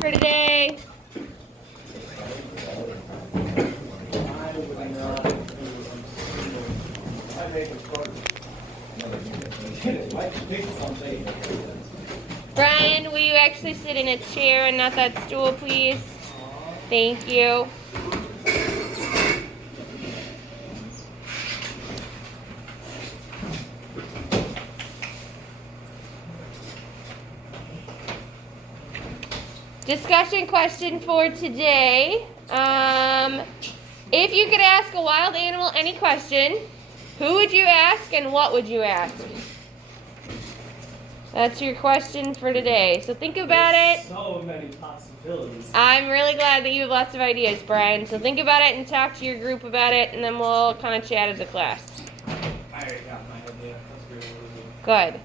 for today. Brian, will you actually sit in a chair and not that stool, please? Thank you. Discussion question for today. If you could ask a wild animal any question, who would you ask and what would you ask? That's your question for today. So think about it. So many possibilities. I'm really glad that you have lots of ideas, Brian. So think about it and talk to your group about it, and then we'll kind of chat as a class. I already got my idea. That's great. Good.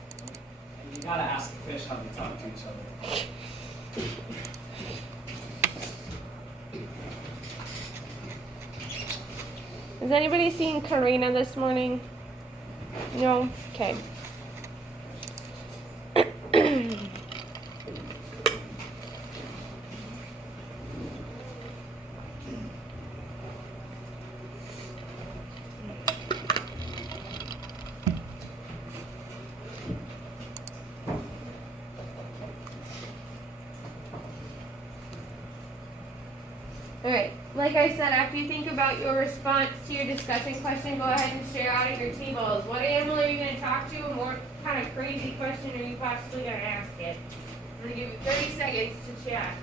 You gotta ask the fish how they talk to each other. Has anybody seen Karina this morning? No? Okay. Alright, like I said, after you think about your response to your discussion question, go ahead and share out at your tables. What animal are you going to talk to, and what kind of crazy question are you possibly going to ask it? I'm going to give you 30 seconds to chat.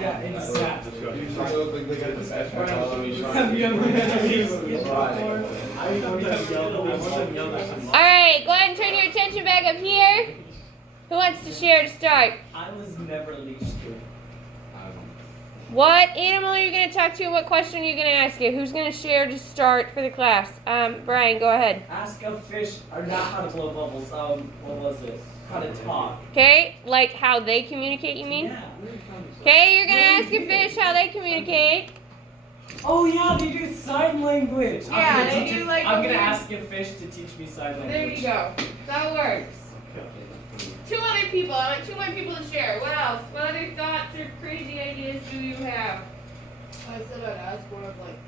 Yeah, exactly. Alright, go ahead and turn your attention back up here. Who wants to share to start? I was never leashed to. What animal are you going to talk to, and what question are you going to ask it? Who's going to share to start for the class? Brian, go ahead. Ask a fish, or not how to blow bubbles, what was it? How to talk. Okay, like how they communicate, you mean? Yeah. Okay, you're going to ask a fish how they communicate. Oh yeah, they do sign language. Yeah, they do like I'm a gonna weird- ask a fish to teach me sign language. There you go. That works. Two other people. I want 2 more people to share. What else? What other thoughts or crazy ideas do you have? I said I'd ask one of like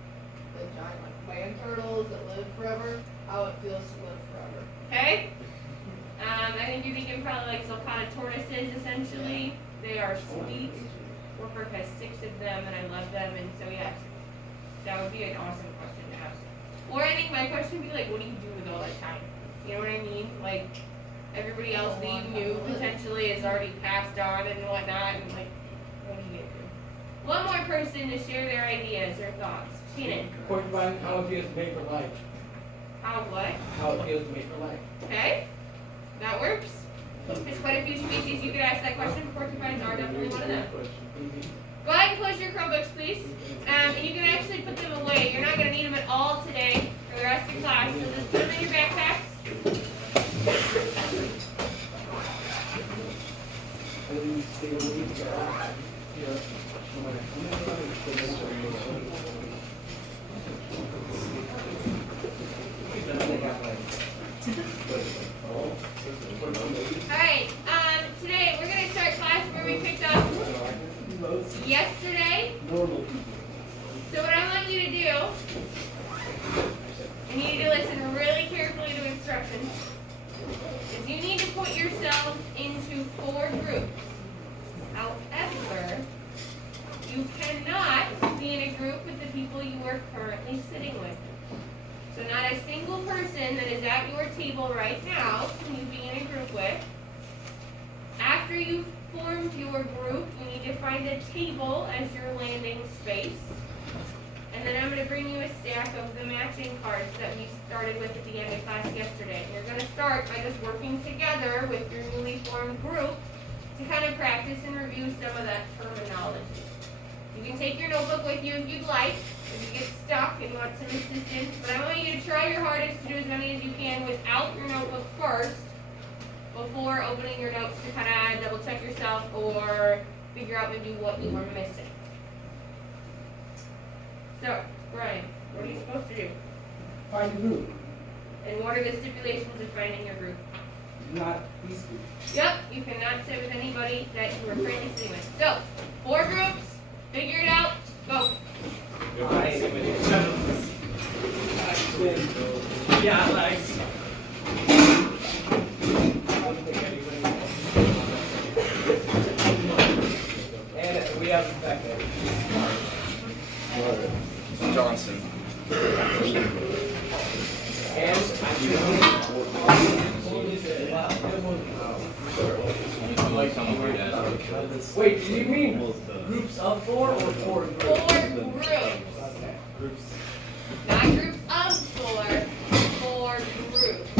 the giant like land turtles that live forever, how it feels to live forever. Okay. I think you're thinking probably like sulcata tortoises, essentially. They are sweet. Warford has 6 of them, and I love them, and so yes, that would be an awesome question to ask. Or I think my question would be like, what do you do with all that time? You know what I mean? Like, everybody else that you knew potentially is already passed on and whatnot, and like, what do you get to? One more person to share their ideas or thoughts. Shannon. Porcupine, how it feels to mate for life. How what? How it feels to mate for life. Okay, that works. There's quite a few species you could ask that question. Porcupines are definitely one of them. Go ahead and close your Chromebooks, please. And you can actually put them away. You're not going to need them at all today for the rest of class. So just put them in your backpacks. Alright, today we're going to start class where we picked up yesterday. So what I want you to do, I need you to listen really carefully to instructions, is you need to put yourselves into 4 groups. However, you cannot be in a group with the people you are currently sitting with. So not a single person that is at your table right now can you be in a group with. After you've formed your group, you find a table as your landing space. And then I'm going to bring you a stack of the matching cards that we started with at the end of class yesterday. You're going to start by just working together with your newly formed group to kind of practice and review some of that terminology. You can take your notebook with you if you'd like, if you get stuck and want some assistance, but I want you to try your hardest to do as many as you can without your notebook first, before opening your notes to kind of double check yourself or figure out maybe what you were missing. So, Brian, what are you supposed to do? Find a group. And what are the stipulations of finding your group? Not these groups. Yep, you cannot sit with anybody that you are currently sitting with. So, 4 groups, figure it out, go. Yeah, nice. And we have Becca. Johnson. And wait, do you mean groups of 4 or 4 groups? 4 groups. Groups. Not groups of 4, 4 groups.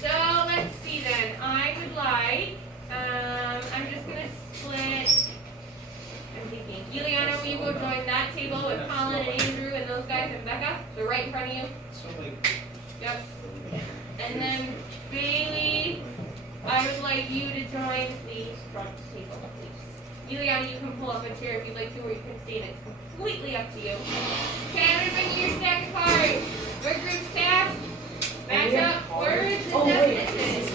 So let's see then. I would like, I'm just going to split. I'm thinking, Eliana, will you go join that table with Colin and Andrew and those guys and Becca? They're right in front of you. Yep. And then Bailey, I would like you to join the front table, please. Eliana, you can pull up a chair if you'd like to, or you can stand. It's completely up to you. Okay, I'm gonna bring you your stack of cards. Your group's task. Match up words and definitions.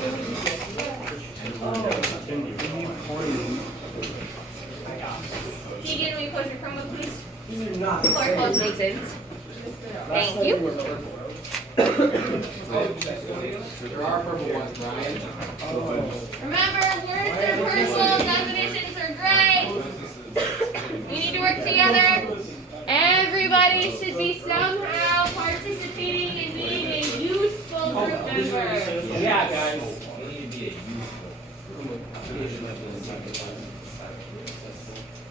Tegan, will you close your Chromebook, please? These are not the Or same. close makes sense. Last Thank time you. we were purple. There are purple ones, Brian. Remember, words are personal, definitions are great. We need to work together. Everybody should be somehow participating and being a useful group member. Yeah, guys.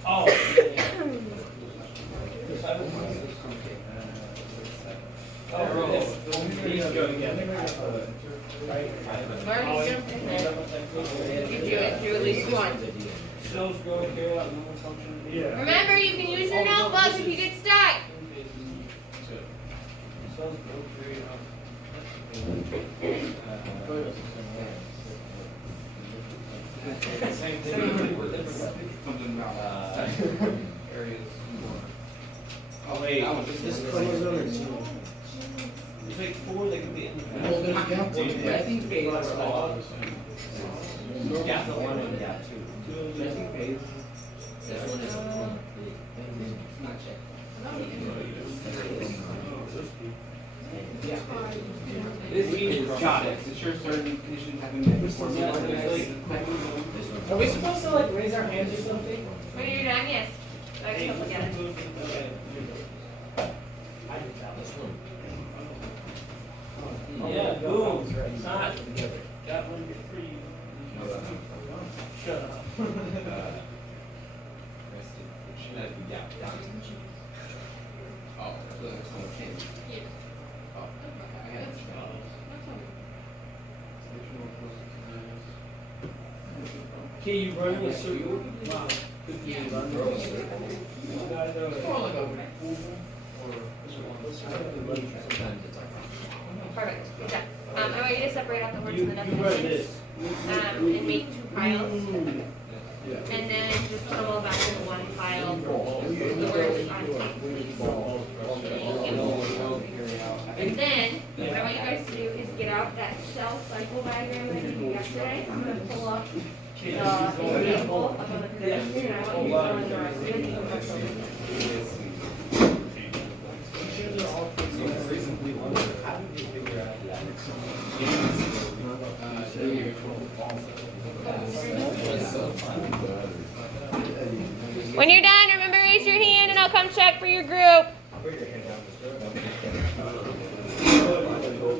Oh. These go together. Marty's jumped in there. Do at least one. Cells go together. Yeah. Remember, you can use your notebook if you get stuck. Cells go create. Same thing. Something about areas. Oh wait, Is this chromosome or gene? There's like 4 that could be in Well, there's gap ones. I think phase are all. Gap the 1 and gap 2. I think phase. This one is not checked. Got it. Is sure certain conditions have been met? Are we supposed to like raise our hands or something? When you're done, yes. I can look at it. Okay. I did that. This one. Yeah, boom. Not. Got one get free. Shut up. Oh, so that's okay. Yes. Oh, I got it. Okay, you running a circle? Wow. Could be Yeah. running a circle. Or like a pool, or Sometimes it's like. Perfect. Good job. I want you to separate out the words You and the run definitions. this. And make 2 piles. Yeah. And then just put them all back in 1 pile. The words on tape, please. And then, what I want you guys to do is get out that cell cycle diagram that you did yesterday. I'm going to pull up the example up on the computer, and I want you to fill in the rest of it. You can press over here. When you're done, remember raise your hand and I'll come check for your group.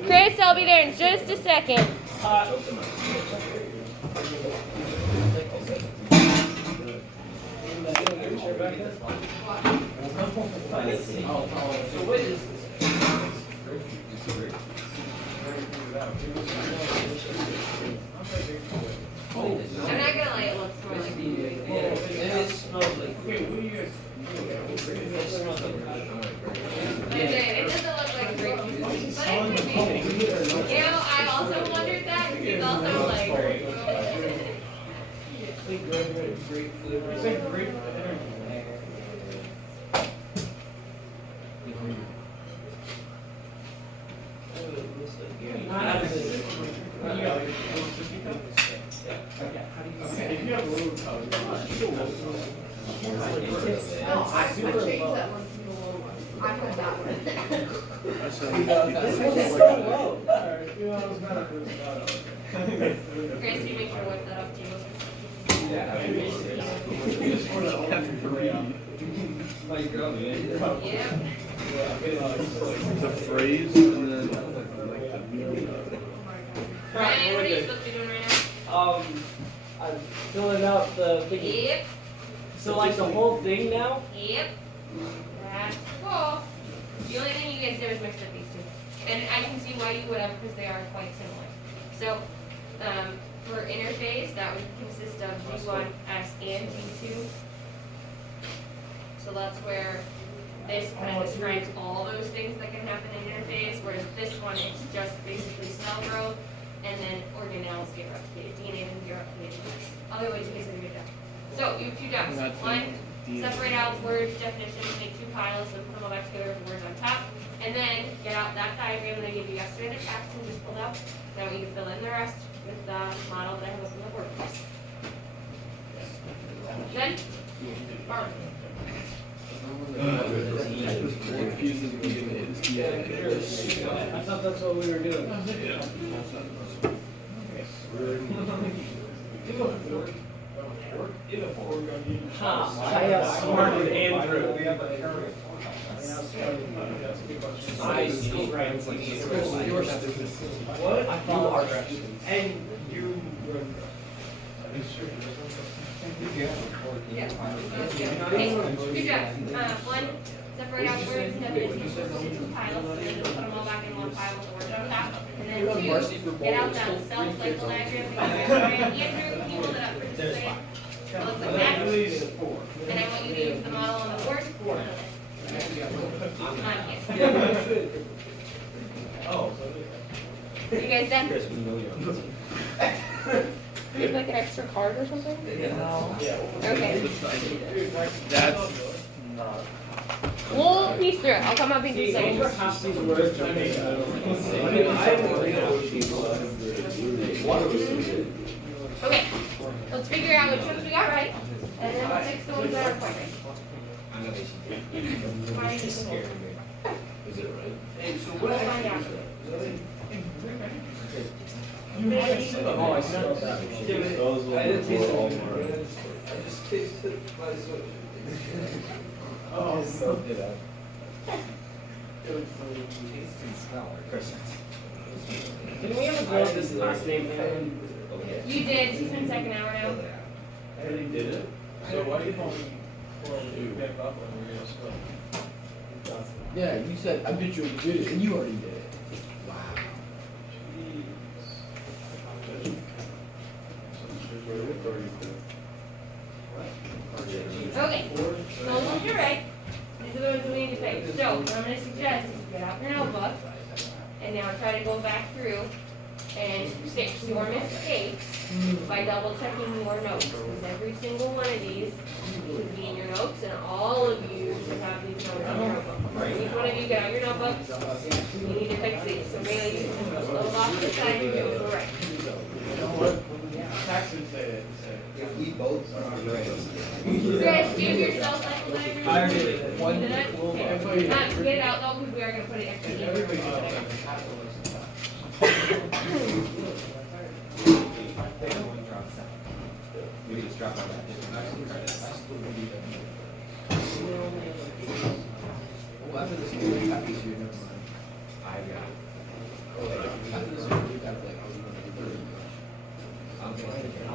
Chris, I'll be there in just a second. So what is I'm not gonna lie, it looks more like and it smells like. it doesn't look like grape juice, but it could be. You know, I also wondered that, because it's also like. It's like grape energy. No, I changed that one to the low one. I had that one. This one's so low. Grace, you make sure to whip that up too. Yeah. The phrase and then Ryan, what are you supposed to be doing right now? I'm filling out the thingy. Yep, So like the whole thing now? yep. That's cool. The only thing you guys did was mix up these two. And I can see why you would have, because they are quite similar. So, for interface, that would consist of G1, S, and G2. So that's where this kind of describes all those things that can happen in interface, whereas this one, it's just basically cell growth, and then organelles get replicated, DNA doesn't get replicated. Otherwise, you guys did a good job. So, you have two jobs. One, separate out words, definitions, make two piles, and put them all back together with words on top. And then get out that diagram that I gave you yesterday that Jackson just pulled out. Now you can fill in the rest with the model that I have up in the workplace. Good? Barn. I thought that's what we were doing. I have smarted Andrew. What? I thought And you. Yeah. Okay, good job. One, separate out words, definitions, into two piles, and then put them all back in one pile with the words on top. And then two, get out that cell cycle diagram. Andrew, can you hold it up for just a second? It looks like that. And I want you to use the model on the board. Oh. Are you guys done? Chris, we know you're. You have like an extra card or something? No. Okay. that's not. We'll piece through it. I'll come up and do Those are some. half these words. Okay. Let's figure out which ones we got right. And then we'll fix the ones that are quite right. Why are you so scared? Is it right? Hey, so We'll what find out. actually? Oh, I smelled that. Those I didn't taste were all it. more. I just tasted my switch. Oh, so. Can we have a girl this last name? You did. She's in second hour now. I already did it. So why do you call me back up when we're gonna spell? Yeah, you said, I bet you did it, and you already did it. Wow. Okay. So those ones are right. These are the ones we need to fix. So what I'm going to suggest is you get out your notebook and now try to go back through and fix your mistakes by double checking your notes. Because every single one of these should be in your notes, and all of you should have these notes in your notebook. Each one of you get out your notebook. You need to fix these. So Bailey, you can just load off to the side and do it right. You know what? Taxes say it. If we both are right. Chris, do yourself cycle diagram. I already did it. You did it? Okay. Get it out though, because we are going to put it extra in. Maybe just drop on that. Oh, after this, you really have to see your next line. I got it. After this, you really have to, like, I was going to do 30. I'm going to get it.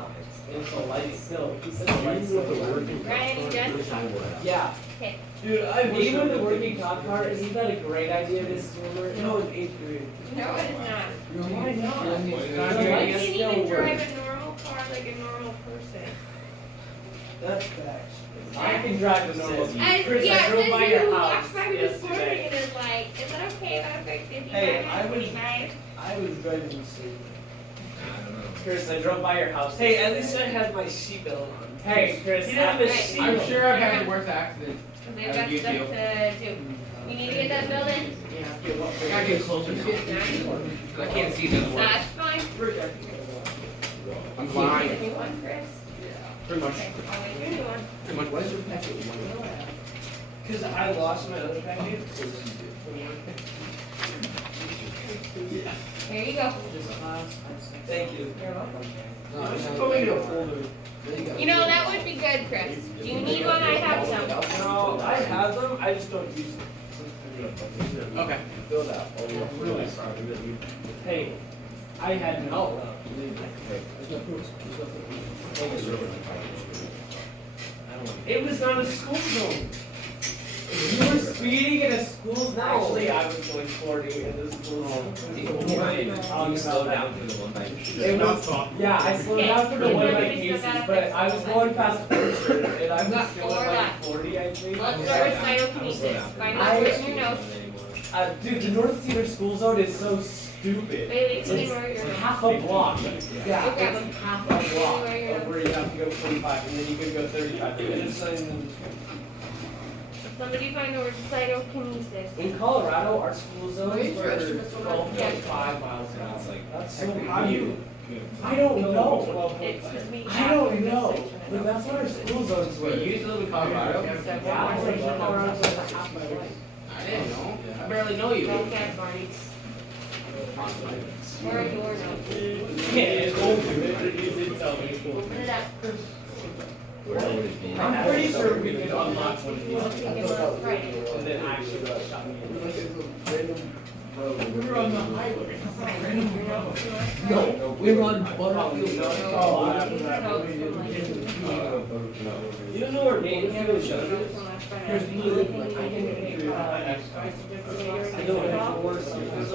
It's a light. still, he said the lights still working. Ryan, you done? Yeah. Okay. Dude, I wish Even I with the could working take cop car, isn't that a great idea this summer? No, in 8th grade. No, it is not. Why not? You can't even drive a normal car like a normal person. That's facts. I can drive a normal car. As, Chris, yeah, I drove says by you your who house walks by me this morning yesterday. and is like, is it okay if I have like 55 Hey, and I was- 45? I was driving safe. Chris, I drove by your house. Hey, at yesterday. least I had my seatbelt on. Hey, Chris, He didn't have a Right. seat. I'm sure I've had the worst accident. Because they've got stuff to do. You need to get that building? I gotta get closer now. I can't see the other one. That's fine. I'm blind. If you want, Chris. Pretty much. Okay, I'll make you a new one. Pretty much. Why is your packet Because I lost my other package. There you go. Thank you. You're welcome. I should put me in a folder. You know, that would be good, Chris. Do you need one? I have some. No, I have them, I just don't use them. Okay. Build out. Really sorry that you. Hey, I had no. It was not a school zone. You were speeding in a school zone. Actually, I was going 40 in the school zone. You slow down for the one by. It was, yeah, I slowed down for the one of my cases, but I was going past Orchard, and I was going like 40, I think. Let's start with cytokinesis. Find out where's your notes. Dude, the North Cedar School Zone is so stupid. Bailey, tell me It's where your notes. half a block. Yeah, Okay. it's half a block of where you have to go 45, and then you can go 35 minutes. Somebody find the word cytokinesis. In Colorado, our school zones Wait, were George, what's going on? 12.5 miles an hour. That's so How do you? I don't know. It's just me. I don't know. But that's what our school zones were. You used to live in Colorado? Yeah, I was like, Colorado's like half my life. I didn't know. I barely know you. Don't get Barney. Where are your notes? Open it up. I'm pretty sure we could unlock one of Take it left, right. these. And then actually shut me in. We were on the highway. No, we were on Butterfield. You don't know where Danfield is? I know it works sometimes.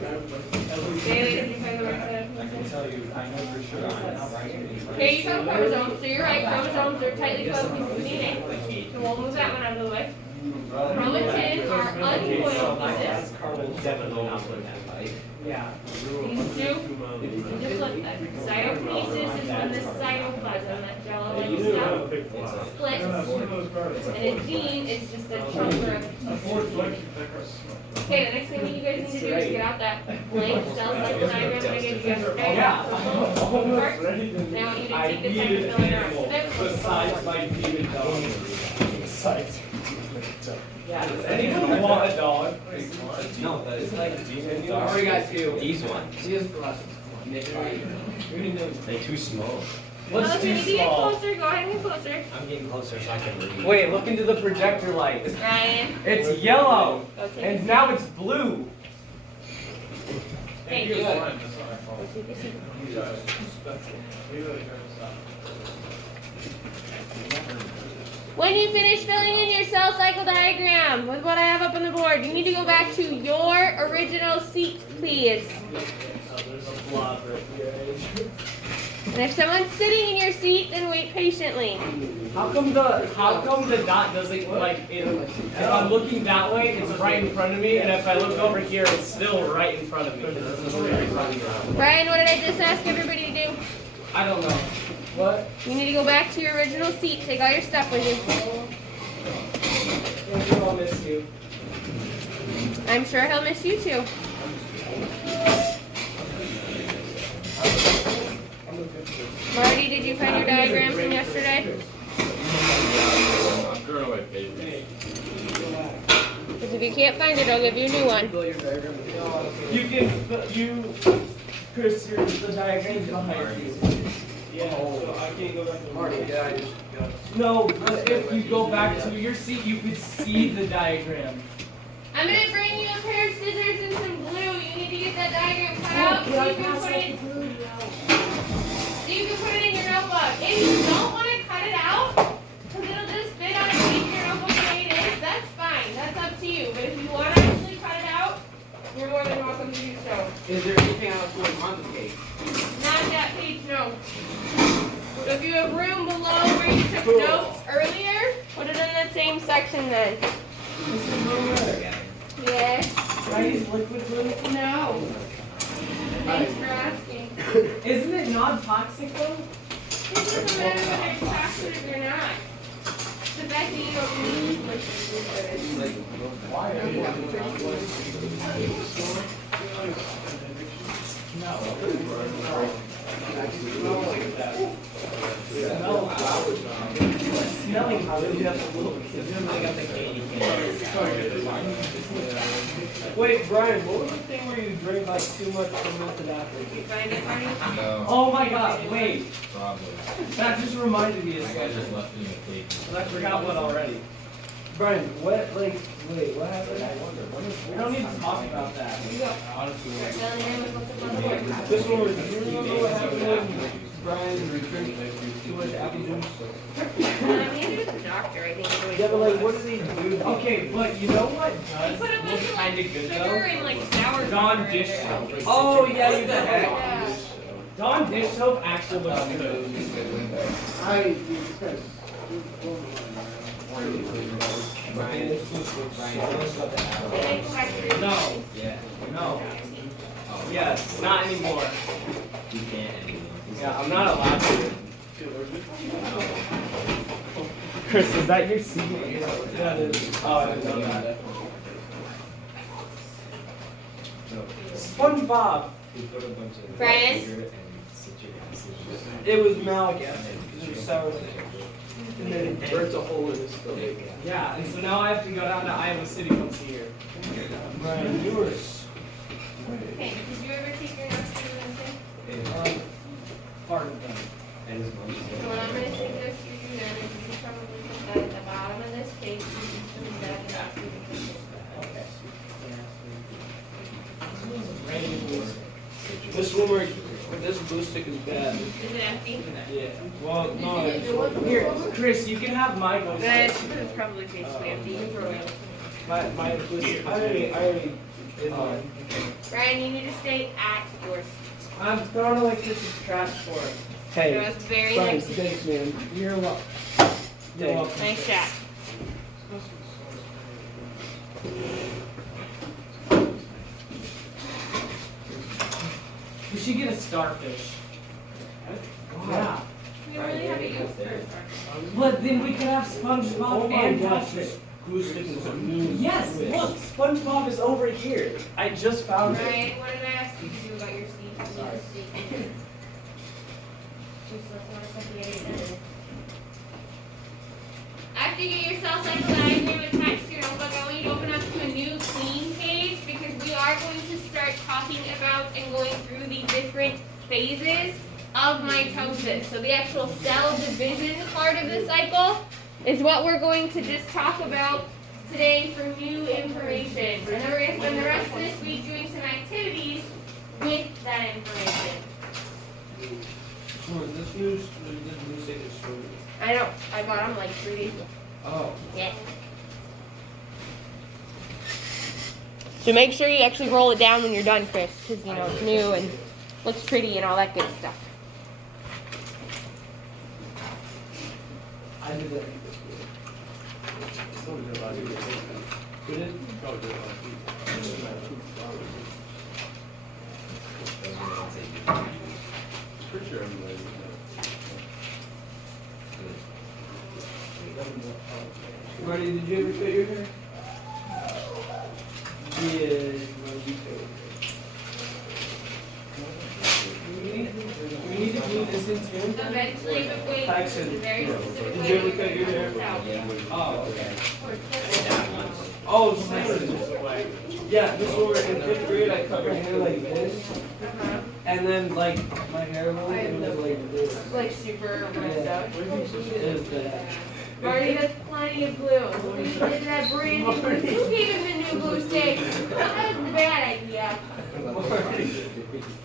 Bailey, did you find the right I can side? tell you, I know for sure I'm not right. Okay, you found chromosomes, so you're right, chromosomes are tightly focused with DNA. So we'll move that one out of the way. Chromatin are uncoiled pieces. Definitely not putting that bike. Yeah. These two, just flip them. Cytokinesis is when the cytoplasm, that jello-like stuff, splits. And a gene is just a chunk of. Okay, the next thing that you guys need to do is get out that blank cell cycle diagram that I gave you yesterday. Yeah. Now I want you to take the time to fill in our spit. Besides my demon dog. Besides. Yeah, does anyone want a dog? No, but it's like demon What dogs. do you guys do? These ones. See his glasses. They're too small. What's Well, if too you need to get small? closer, go ahead and get closer. I'm getting closer so I can read. Wait, look into the projector light. Ryan, It's yellow, go take a and seat. now it's blue. Thank you. Go take a seat. When you finish filling in your cell cycle diagram with what I have up on the board, you need to go back to your original seat, please. There's a blob right here. And if someone's sitting in your seat, then wait patiently. How come the dot doesn't like if I'm looking that way, it's right in front of me, and if I look over here, it's still right in front of me. Brian, what did I just ask everybody to do? I don't know. What? You need to go back to your original seat. Take all your stuff with you. Andrew, I'll miss you. I'm sure he'll miss you too. Marty, did you find your diagram from yesterday? I'm throwing away papers. Because if you can't find it, I'll give you a new one. Chris, the diagram's behind you. Yeah, so I can't go back to Marty. Yeah, I just No, but if you go back to your seat, you could see the diagram. I'm going to bring you a pair of scissors and some glue. You need to get that diagram cut out so you can put it if you don't want to cut it out, because it'll just fit on a page in your notebook the way it is, that's fine. That's up to you. But if you want to actually cut it out, you're more than welcome to do so. Is there anything else going on the page? Not that page, no. So if you have room below where you took notes earlier, put it in that same section then. Yes. Can I use liquid glue? No. Thanks for asking. Isn't it non-toxic though? It doesn't matter whether it's toxic or not. The fact that you don't need liquid glue. Why are you Smelling how you have a little. Wait, Brian, what was the thing where you drink like too much methadone? You find it, Barney? No, Oh my god, wait. probably. That just reminded me of That guy just something. left it in the cake. I forgot what already. Brian, what, like, wait, what happened? We don't need to talk about that. Honestly, Start telling him what's up on the board. This one was, do you remember what happened when Brian drank too much apple juice? Maybe it was the doctor, I think. is what he Yeah, but told like, us. what does he do? Okay, but you know what He does put a look bunch of kind like of good sugar though? and like sour Dawn cream dish in soap. there. Oh, yeah, you did. Yeah. Dawn dish soap actually looks good. They didn't quite agree. No. Yeah. No. Yes, not anymore. You can't anymore. Yeah, I'm not allowed to. Chris, is that your seat? Yeah, it is. Oh, I didn't know that. SpongeBob. We put a bunch of Brian? sugar and citric acid. It was malic acid, because it was sour. And then it burnt a hole in his stomach. Yeah, and so now I have to go down to Iowa City once a year. Brian, you were Okay, did you ever take your notes through Wednesday? Part of them. And his mom So what I'm gonna suggest you do then is you can probably put that at the bottom of this page, you can choose that and that's what you can do. Okay. This one where, this glue stick is bad. Is it empty? Yeah. Well, no, it's Here, Chris, you can have my glue That's stick. probably basically empty, you can throw it. my glue stick. I already did mine. Brian, you need to stay at yours. I'm throwing away Chris's trash for it. It Hey, was very Brian, nice. thanks, man. You're welcome. You're Thanks. welcome. Nice shot. We should get a starfish. Yeah. We don't really have a use for it. But then we could have SpongeBob Oh my and gosh, Patrick. this glue stick is a new. Yes, twist. look, SpongeBob is over here. I just found it. Brian, what did I ask you to do about your seat? Sorry. After you get your cell cycle diagram attached to your notebook, I want you to open up to a new clean page because we are going to start talking about and going through the different phases of mitosis. So the actual cell division part of the cycle is what we're going to just talk about today for new information. And then we're going to spend the rest of this week doing some activities with that information. Sure, this glue stick is short. I know, I bought them like 3 days ago. Oh. Yeah. So make sure you actually roll it down when you're done, Chris, because you know it's new and looks pretty and all that good stuff. I did that. Who did? Pretty sure everybody did Marty, did you ever cut your hair? Yeah, Marty, you cut your We need to glue this in too. Eventually, but wait, Thanks, there's a very yeah. specific Did way you ever to cut your hair? out. Oh, okay. Oh, sorry. Yeah, this one in 5th grade, I cut my hair like this, Uh-huh. and then like my hair roll, it was like this. Like super messed Yeah. up. It was bad. Marty has plenty of glue. We did that brand new. Who gave him the new glue stick? That was the bad idea.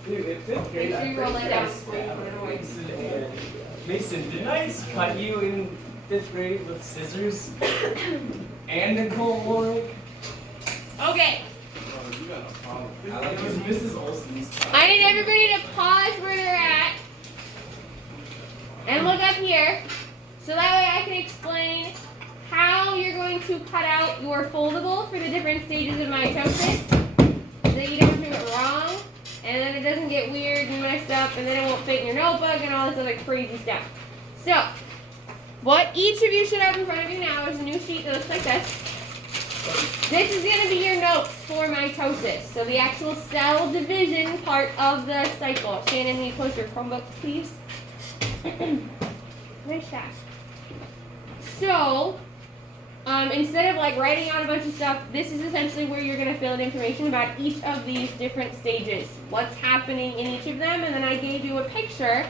Dude, in 5th grade, Make sure I'm you roll pretty it sure I out before you put it away. stabbed Mason, didn't I cut you in 5th grade with scissors? And Nicole Warwick? Okay. Oh, you got a problem. It was Mrs. Olson's time. I need everybody to pause where they're at and look up here, so that way I can explain how you're going to cut out your foldable for the different stages of mitosis, so that you don't do it wrong, and then it doesn't get weird and messed up, and then it won't fit in your notebook and all this other crazy stuff. So, what each of you should have in front of you now is a new sheet that looks like this. This is going to be your notes for mitosis, so the actual cell division part of the cycle. Shannon, will you close your Chromebook, please? Nice shot. So, instead of like writing out a bunch of stuff, this is essentially where you're going to fill in information about each of these different stages, what's happening in each of them, and then I gave you a picture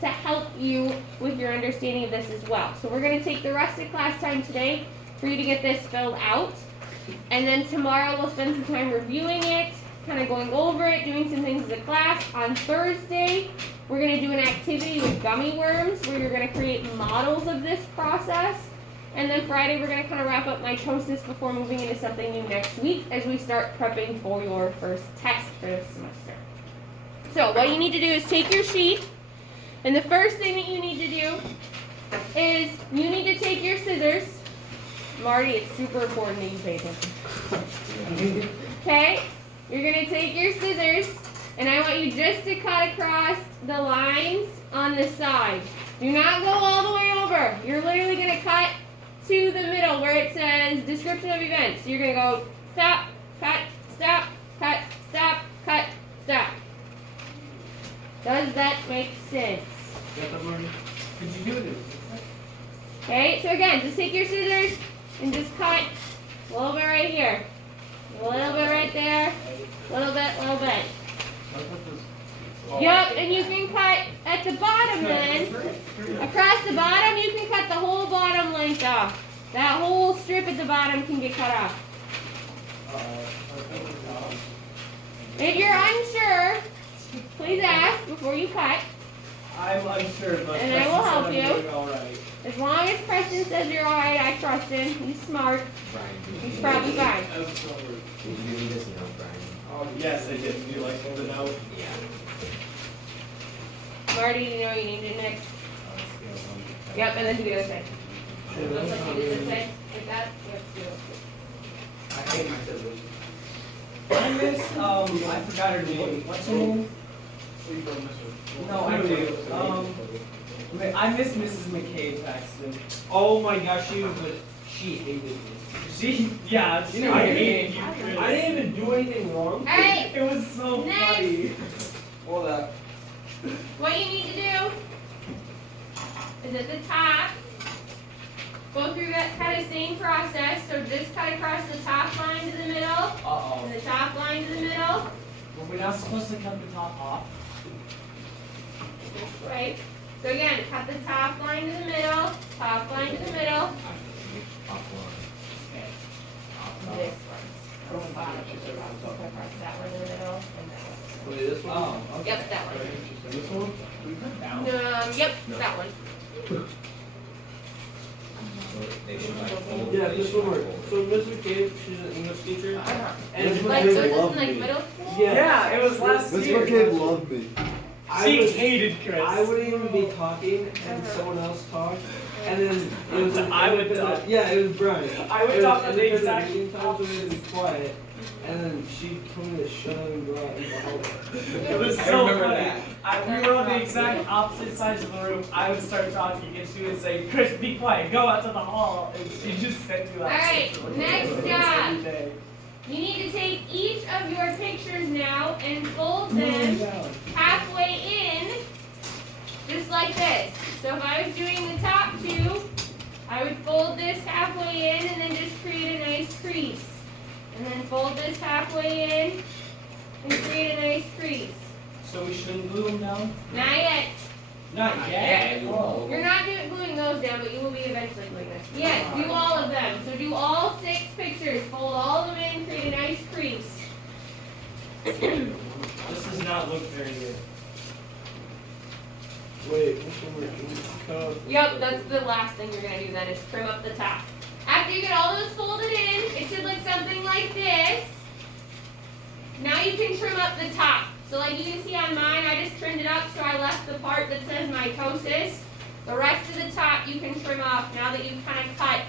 to help you with your understanding of this as well. So we're going to take the rest of class time today for you to get this filled out, and then tomorrow we'll spend some time reviewing it, kind of going over it, doing some things as a class. On Thursday, we're going to do an activity with gummy worms where you're going to create models of this process. And then Friday, we're going to kind of wrap up mitosis before moving into something new next week as we start prepping for your first test for this semester. So what you need to do is take your sheet, and the first thing that you need to do is you need to take your scissors. Marty, it's super important that you pay attention. Okay? You're going to take your scissors, and I want you just to cut across the lines on the side. Do not go all the way over. You're literally going to cut to the middle where it says description of events. So you're going to go stop, cut, stop, cut, stop, cut, stop. Does that make sense? Could you do it? Okay, so again, just take your scissors and just cut a little bit right here. A little bit right there. A little bit, little bit. Yep, and you can cut at the bottom then. Across the bottom, you can cut the whole bottom length off. That whole strip at the bottom can get cut off. If you're unsure, please ask before you cut. I'm unsure, but And I will help I'm you. doing all right. As long as Preston says you're alright, I trust him. He's smart. He's probably fine. Did you give me this note, Brian? Oh, yes, I did. You like hold it out? Yeah. Marty, you know what you need to do next? Yep, and then do the other side. Looks like you did this side, like that. Yep, do it. I hate my scissors. I miss, I forgot her name. What's her name? No, I do. I miss Mrs. McKay Paxton. Oh my gosh, she hated me. She, yeah, You know, I I hated you, I Chris. didn't even do anything wrong. Alright, It was so Next. funny. Hold up. what you need to do is at the top, go through that kind of same process. So just cut across the top line to the middle, Uh-oh. and the top line to the middle. Were we not supposed to cut the top off? Right. So again, cut the top line to the middle, top line to the middle. This one. From the bottom. So cut across that one in the middle, and that one. Wait, this one? Oh, okay. Yep, that one. This one? We cut down. Yep, that one. They should like fold. Yeah, they this should one like works. fold. So Miss McCabe, she's an English teacher. And Like, so this love is like me. middle school? Yeah, it was last Miss year. McCabe loved me. She hated Chris. I wouldn't even be talking, and someone else talked, and then it was. I would talk. Yeah, it was Brian. I would It was talk at the independent exact meeting times when we had to be quiet, and then she told me to shut up and go out and go. It was I so remember funny. that. We were on the exact opposite sides of the room. I would start talking and she would say, Chris, be quiet, go out to the hall. And she just sent me like Alright, next every job. day. You need to take each of your pictures now and fold them halfway in, just like this. So if I was doing the top two, I would fold this halfway in and then just create a nice crease. And then fold this halfway in and create a nice crease. So we shouldn't glue them down? Not yet. Not yet. Oh. You're not gluing those down, but you will be eventually gluing this. Yes, do all of them. So do all 6 pictures. Fold all of them in, create a nice crease. This does not look very good. Wait, what's the word? Cut. Yep, that's the last thing you're gonna do then is trim up the top. After you get all those folded in, it should look something like this. Now you can trim up the top. So like you can see on mine, I just trimmed it up so I left the part that says mitosis. The rest of the top you can trim off now that you've kind of cut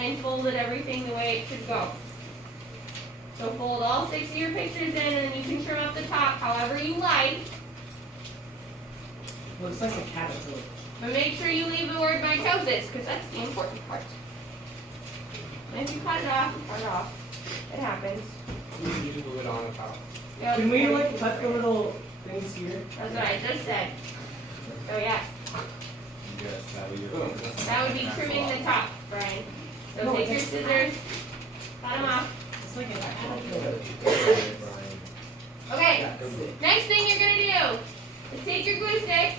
and folded everything the way it should go. So fold all 6 of your pictures in and then you can trim up the top however you like. Looks like a caterpillar. But make sure you leave the word mitosis, because that's the important part. And if you cut it off, you cut it off. It happens. You can use the lid on the top. Yep. Can we like cut the little things here? That's what I just said. So yes, that would be trimming the top, Brian. So No, take your it's- scissors, cut them off. It's like a caterpillar. Okay, next thing you're gonna do is take your glue stick,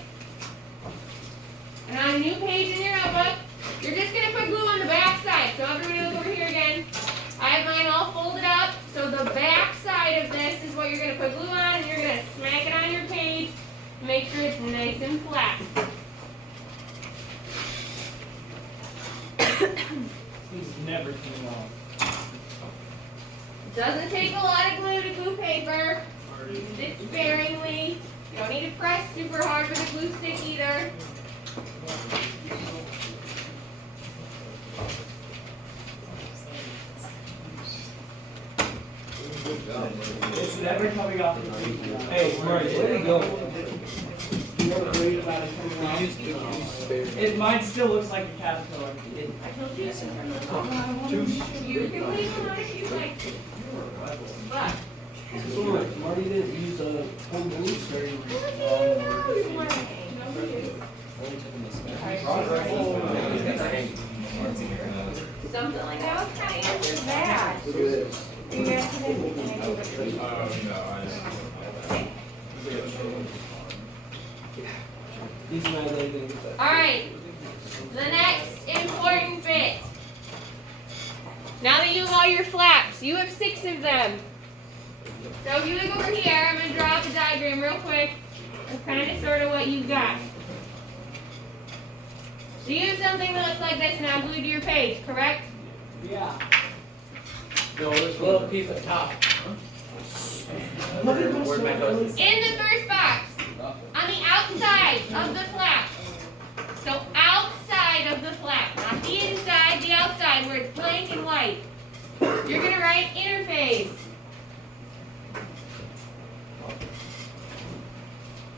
and on a new page in your notebook, you're just gonna put glue on the back side. So everybody look over here again. I have mine all folded up, so the back side of this is what you're gonna put glue on, and you're gonna smack it on your page to make sure it's nice and flat. These never came off. It doesn't take a lot of glue to glue paper. Use it sparingly. You don't need to press super hard with a glue stick either. It's never coming off the page. Hey, Marty, where did he go? You never worried about it coming off? Mine still looks like a caterpillar. I told you. You can leave them on if you like to. But, So Marty didn't use a home glue spray. something like that was kind of answered bad. You guys These are my leggings. Alright, the next important bit. Now that you have all your flaps, you have 6 of them. So if you look over here, I'm going to draw up a diagram real quick of kind of sort of what you've got. So you have something that looks like this now glued to your page, correct? Yeah. No, this little piece of top. Look at this Word mitosis. In the first box, on the outside of the flap. So outside of the flap, not the inside, the outside where it's blank and white. You're going to write interface.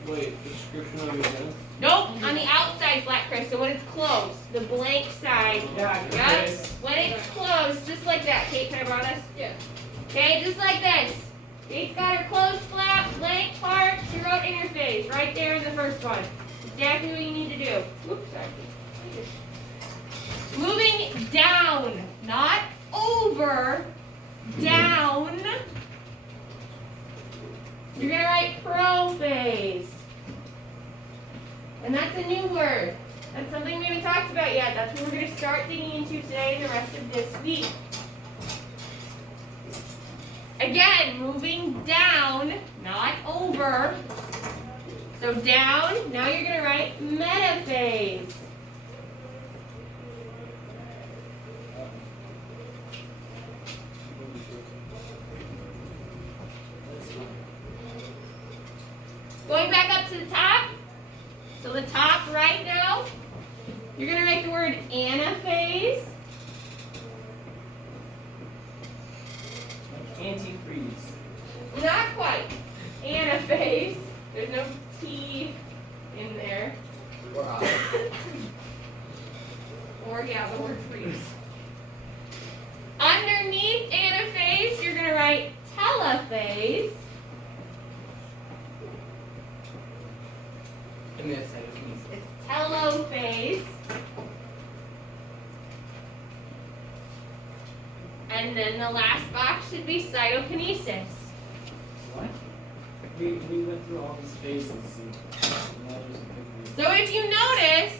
Wait, description of events? Nope, on the outside flap, Chris. So when it's closed, the blank side. Yeah, Yep. Chris. When it's closed, just like that. Kate, can I borrow this? Yeah. Okay, just like this. Kate's got her closed flap, blank part. She wrote interface right there in the first one. Exactly what you need to do. Whoops, sorry. Moving down, not over. Down. You're gonna write prophase. And that's a new word. That's something we haven't talked about yet. That's what we're going to start digging into today and the rest of this week. Again, moving down, not over. So down, now you're going to write metaphase. Going back up to the top. So the top right now, you're going to write the word anaphase. Like antifreeze. Not quite. Anaphase. There's no T in there. Or yeah, the word freeze. Underneath anaphase, you're going to write telophase. And this side is easy. It's telophase. And then the last box should be cytokinesis. What? We went through all these phases and now just So if you notice,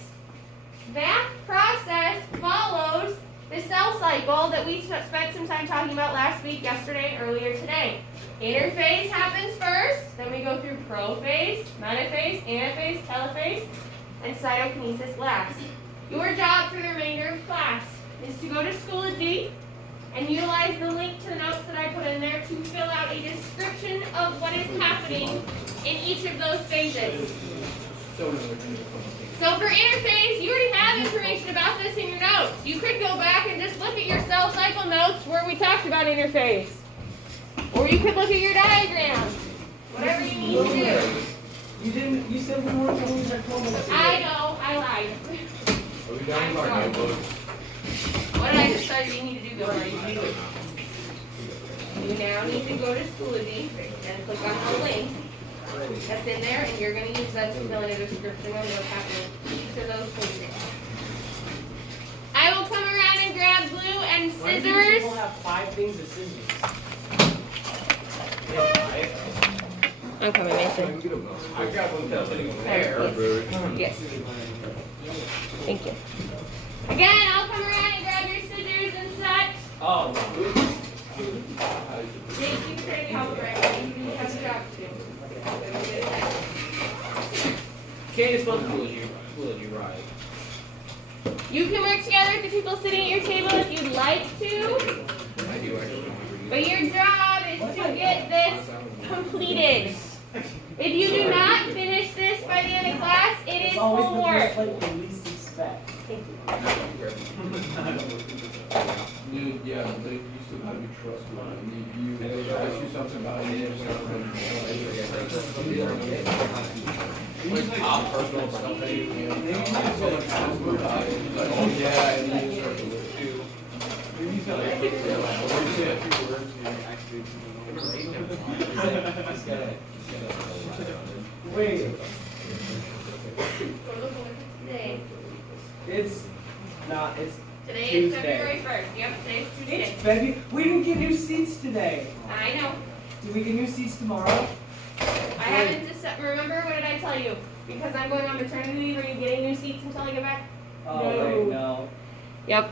that process follows the cell cycle that we spent some time talking about last week, yesterday, earlier today. Interphase happens first, then we go through prophase, metaphase, anaphase, telophase. and cytokinesis last. Your job for the remainder of class is to go to Schoology and utilize the link to the notes that I put in there to fill out a description of what is happening in each of those phases. So for interphase, you already have information about this in your notes. You could go back and just look at your cell cycle notes where we talked about interphase. Or you could look at your diagram. Whatever you need to do. You said we weren't going to I know, I lied. Are we done with our I'm sorry. notebooks? What did I decide you need to do, Bill? You now need to go to Schoology and click on the link that's in there, and you're going to use that to fill in a description of what's happening in each of those phases. I will come around and grab glue and scissors. We'll have 5 things of scissors. I'm coming, Mason. I got one There. Yes. Thank you. Again, I'll come around and grab your scissors and such. Oh, Thank you for your help, Brian. You have a job to do. Can't spell Schoology right. You can work together with the people sitting at your table if you'd like to, I do actually. but your job is to get this completed. If you do not finish this by the end of class, it is it's always the homework. first like you least expect. Thank you. Dude, yeah, but you still gotta be trustworthy. You ask you something about it, Top personal stuff that you maybe you get someone asks you about it, he's like, oh yeah, and then you start to look too. Maybe he's got like, or you say a few words and you actually. Wait, Today. it's not. It's Today is Tuesday. February 1st. Yep, today's Tuesday. It's February. We didn't get new seats today. I know. Do we get new seats tomorrow? I haven't remember, what did I tell you? Because I'm going on maternity leave, are you getting new seats until I get back? Oh No. wait, no. Yep.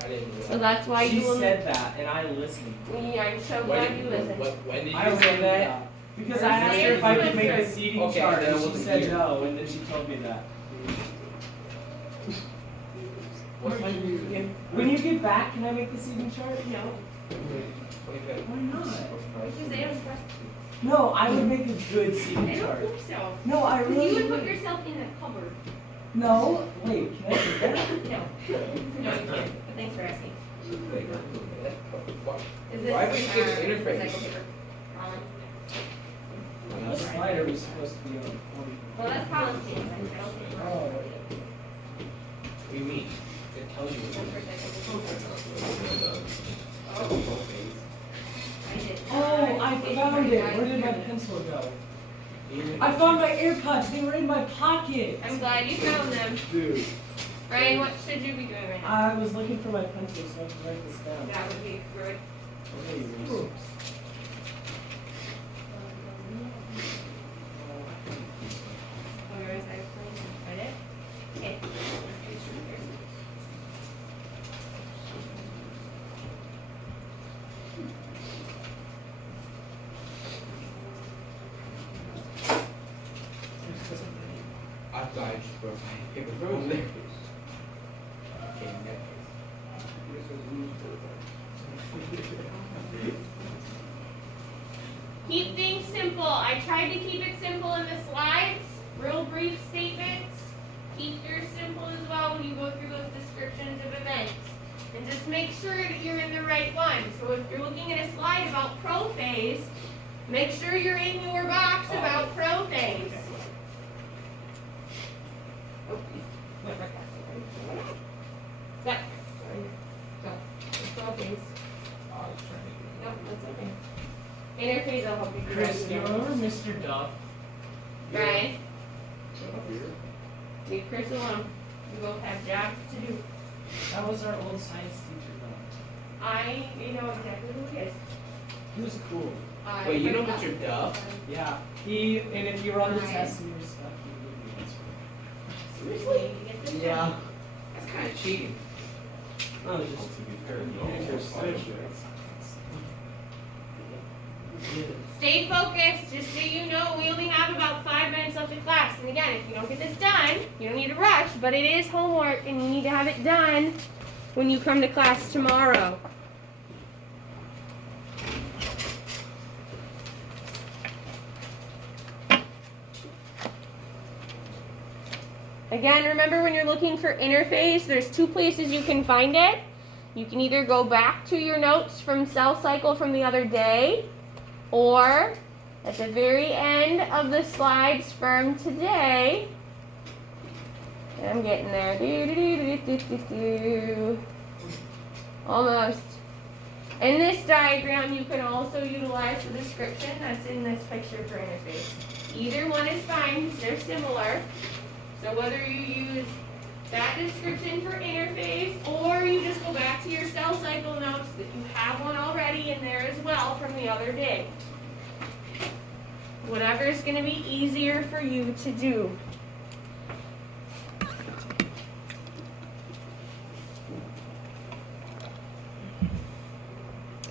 I didn't. So that's why She you will. said that, and I listened. I'm so glad you listened. When did you I say read that? that because I asked her if I could make a seating Okay, chart, then and we'll she do said here. no, and then she told me that. What time do you get? When you get back, can I make the seating chart? No. 25. Why not? Because they don't trust No, I would make a good you. I seating don't chart. think so. No, I Because really you would put would. yourself in the cupboard. No, wait, can I do that? No. No, you can't. But thanks for asking. Is this Why would you get our interface? recycle paper? The slider was supposed to be on 40. Well, that's policy. I don't think we're Oh. on 40. What do you mean? It tells you. That's recycle paper. I did. Oh, I found it. Where did my pencil go? I found my AirPods. They were in my pocket. I'm glad you found them. Dude. Ryan, what should you be doing right now? I was looking for my pencil so I could write this down. That would be good. Okay, erase. Oh, yours, I explained it. Okay. I thought I just broke my paper from there. Okay, Keep things simple. I tried to keep it simple in the slides. Real brief statements. Keep yours simple as well when you go through those descriptions of events. And just make sure that you're in the right one. So if you're looking at a slide about prophase, make sure you're in your box about prophase. Oh, went right back. Zach. Go. Prophase. Nope, that's okay. Interphase, I'll help you. Chris, do you remember Mr. Duff? Brian. Leave Chris alone. We both have jobs to do. That was our old science teacher, though. I know exactly who it is. He was cool. Wait, you know Mr. Duff? Yeah. And if you were on the test and you were stuck, he would give you answers. Seriously? You get this Yeah. job? That's kind of cheating. No, just to be fair. Stay stay focused. Just so you know, we only have about 5 minutes left of class. And again, if you don't get this done, you don't need to rush, but it is homework and you need to have it done when you come to class tomorrow. Again, remember when you're looking for interface, there's 2 places you can find it. You can either go back to your notes from cell cycle from the other day, or at the very end of the slides from today. I'm getting there. Almost. In this diagram, you can also utilize the description that's in this picture for interface. Either one is fine because they're similar. So whether you use that description for interface, or you just go back to your cell cycle notes that you have one already in there as well from the other day. Whatever is going to be easier for you to do.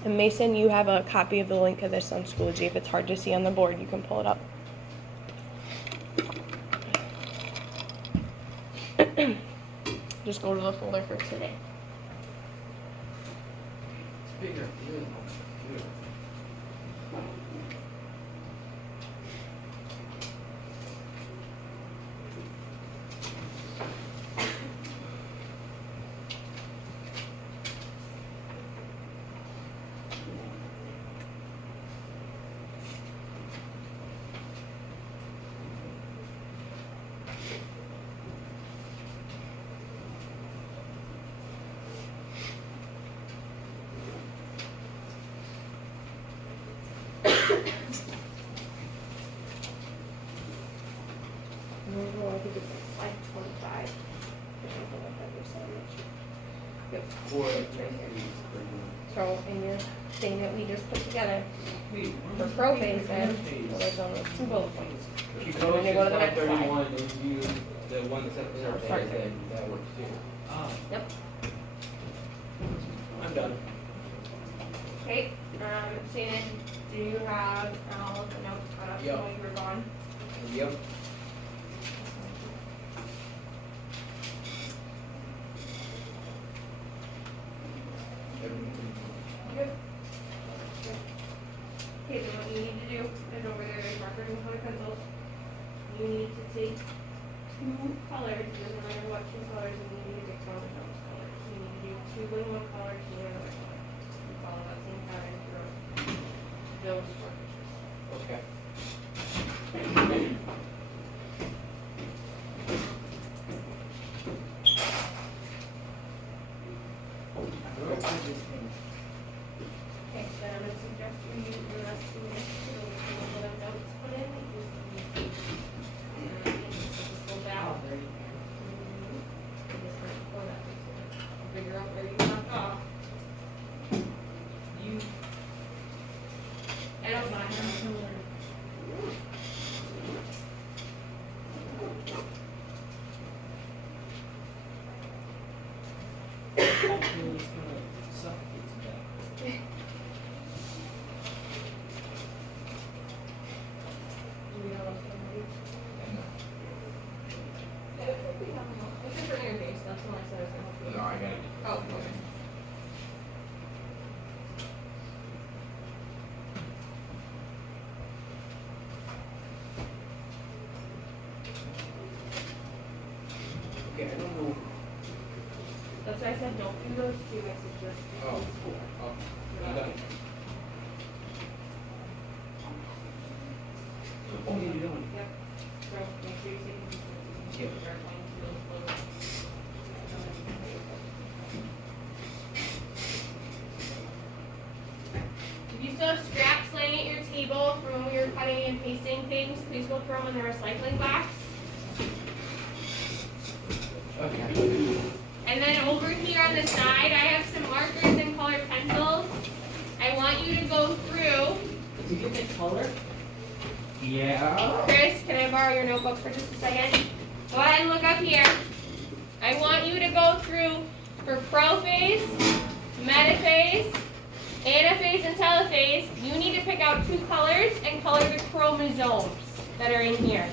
And Mason, you have a copy of the link of this on Schoology. If it's hard to see on the board, you can pull it up. Just go to the folder for today. It's bigger. I think it's like 25 or something like that. You're saying that. Yep. Right here. So in your thing that we just put together for prophase, then well, there's only 2 bullet points. If you And go then you go to the next slide. 31 and use the one that's at the Start survey, there. then that works too. Yep. I'm done. Okay. Shannon, do you have all of the notes caught up Yep. while you were gone? Yep. Good. Okay, then what you need to do is over there, there's markers and colored pencils. You need to take 2 colors, it doesn't matter what 2 colors, and you need to pick one of those colors. You need to do 2 in one color, 2 in another color. You follow that same pattern through those 4 pictures. Okay. Okay, then I'm gonna suggest you use the last 2 minutes to go through all the notes put in. You just go back. Figure out where you left off. I don't mind. It's a for interface, that's the one I said I was gonna help you. No, I got it. Oh, okay. Okay, I don't know. That's why I said don't do those 2, I said just do Oh. those 4. Oh, I'm done. Oh, you're done. Yep. So make sure you see these. Yep. If you still have scraps laying at your table from when we were cutting and pasting things, please go throw them in the recycling box. Okay. And then over here on the side, I have some markers and colored pencils. I want you to go through. Did you get the color? Yeah. Chris, can I borrow your notebook for just a second? Go ahead and look up here. I want you to go through for prophase, metaphase, Anaphase and telophase, you need to pick out 2 colors and color the chromosomes that are in here.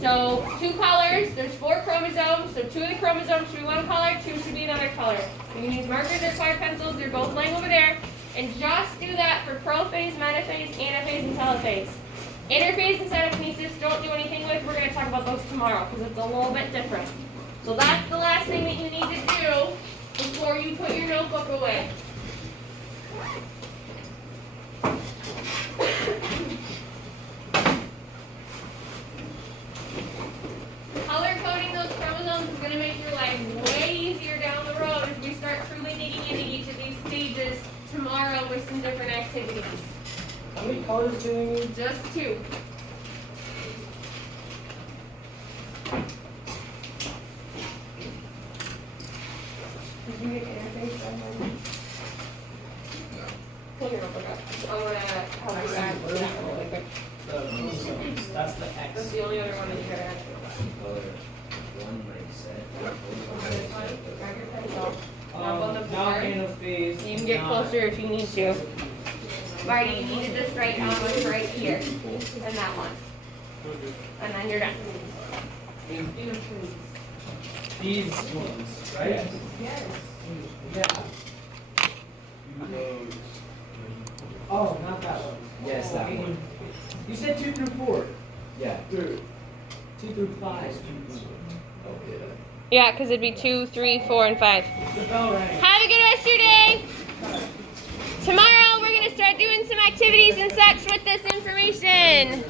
So 2 colors, there's 4 chromosomes, so 2 of the chromosomes should be one color, 2 should be another color. You can use markers or colored pencils, they're both laying over there. And just do that for prophase, metaphase, anaphase, and telophase. Interphase and cytokinesis, don't do anything with, we're going to talk about those tomorrow because it's a little bit different. So that's the last thing that you need to do before you put your notebook away. Color coding those chromosomes is going to make your life way easier down the road as we start truly digging into each of these stages tomorrow with some different activities. How many colors do we need? Just 2. Did you get interface done? Pull your notebook up. I'm gonna help you add that one really quick. That's the That's X. the only other one that you gotta add. Color one, like you said. Grab your pencil. Knock on the Not board. anaphase. You can get not- closer if you need to. Marty, you needed this right down was right here. And that one. And then you're done. These ones, right? Yes. Yeah. Oh, not that one. Yes, that one. You said 2 through 4. Yeah. 2 through 5. Yeah, because it'd be 2, 3, 4, and 5. The bell rang. Have a good rest of your day. Tomorrow we're going to start doing some activities and such with this information.